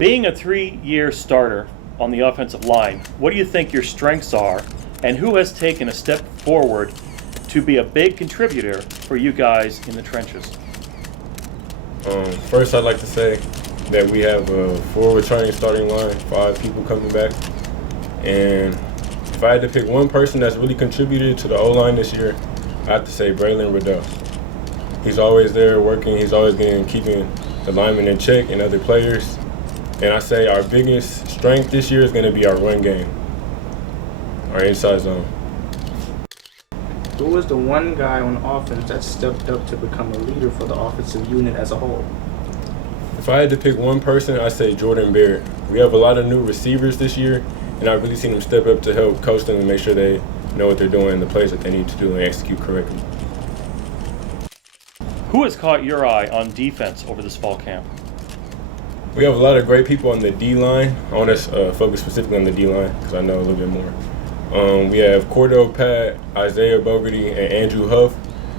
Being a 3-year starter on the offensive line, what do you think your strengths are, and who has taken a step forward to be a big contributor for you guys in the trenches? First, I'd like to say that we have a full returning starting line, 5 people coming back. And if I had to pick one person that's really contributed to the O-line this year, I have to say Braylon Radel. He's always there working. He's always keeping the linemen in check and other players. And I say our biggest strength this year is going to be our run game, our inside zone. Who was the one guy on offense that stepped up to become a leader for the offensive unit as a whole? If I had to pick one person, I'd say Jordan Barrett. We have a lot of new receivers this year, and I've really seen them step up to help coach them and make sure they know what they're doing and the plays that they need to do and execute correctly. Who has caught your eye on defense over this fall camp? We have a lot of great people on the D-line. I want to focus specifically on the D-line because I know a little bit more. We have Cordo Pat, Isaiah Bogarty, and Andrew Huff.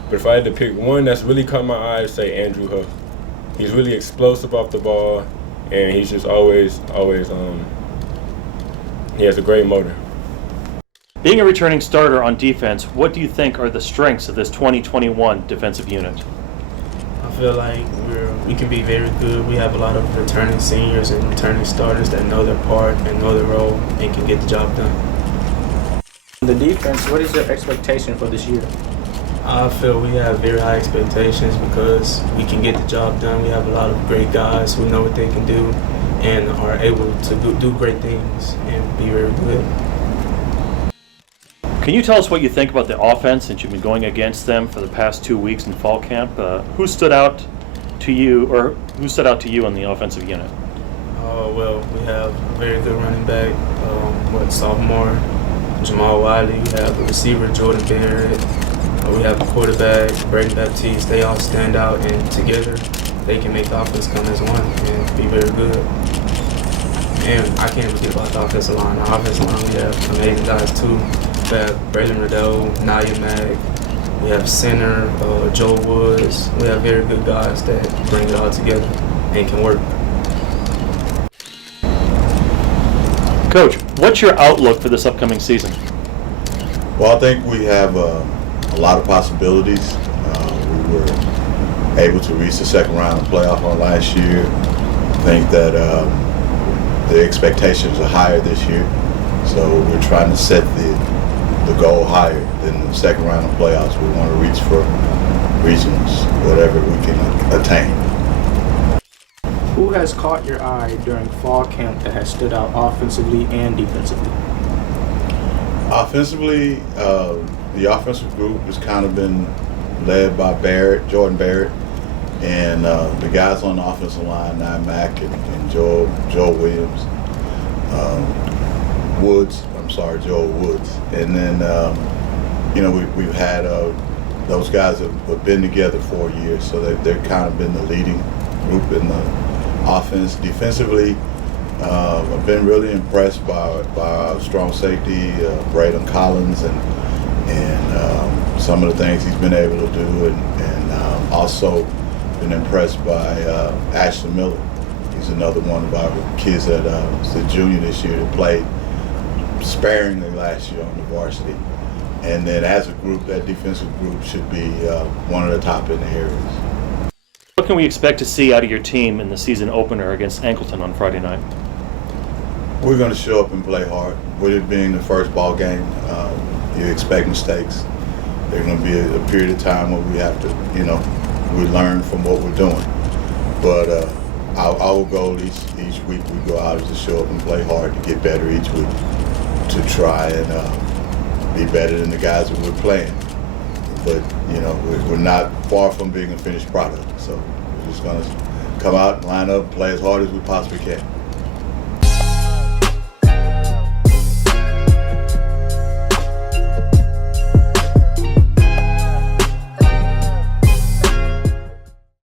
But if I had to pick one that's really caught my eye, I'd say Andrew Huff. He's really explosive off the ball, and he's just always, he has a great motor. Being a returning starter on defense, what do you think are the strengths of this 2021 defensive unit? I feel like we can be very good. We have a lot of returning seniors and returning starters that know their part and know their role and can get the job done. The defense, what is your expectation for this year? I feel we have very high expectations because we can get the job done. We have a lot of great guys who know what they can do and are able to do great things and be very good. Can you tell us what you think about the offense since you've been going against them for the past 2 weeks in fall camp? Who stood out to you on the offensive unit? Well, we have a very good running back, sophomore Jamal Wiley. We have a receiver, Jordan Barrett. We have a quarterback, Braden Baptiste. They all stand out, and together they can make the offense come as one and be very good. And I can't forget about the offensive line. Our offensive line, we have amazing guys too. We have Braylon Radel, Mack. We have center, Joe Woods. We have very good guys that bring it all together and can work. Coach, what's your outlook for this upcoming season? Well, I think we have a lot of possibilities. We were able to reach the second round of playoff on last year. I think that the expectations are higher this year, so we're trying to set the goal higher than the second round of playoffs. We want to reach for regionals, whatever we can attain. Who has caught your eye during fall camp that has stood out offensively and defensively? Offensively, the offensive group has kind of been led by Jordan Barrett, and the guys on the offensive line, Mack and Joel Williams, Joel Woods. And then, we've had those guys have been together for years, so they've kind of been the leading group in the offense. Defensively, I've been really impressed by our strong safety, Braylon Collins, and some of the things he's been able to do, and also been impressed by Ashley Miller. He's another one of our kids that is a junior this year that played sparingly last year on the varsity. And then as a group, that defensive group should be one of the top in the areas. What can we expect to see out of your team in the season opener against Angleton on Friday night? We're going to show up and play hard. With it being the first ball game, you expect mistakes. There's going to be a period of time where we have to, we learn from what we're doing. But our goal each week we go out is to show up and play hard, to get better each week, to try and be better than the guys that we're playing. But, we're not far from being a finished product. So we're just going to come out and line up, play as hard as we possibly can.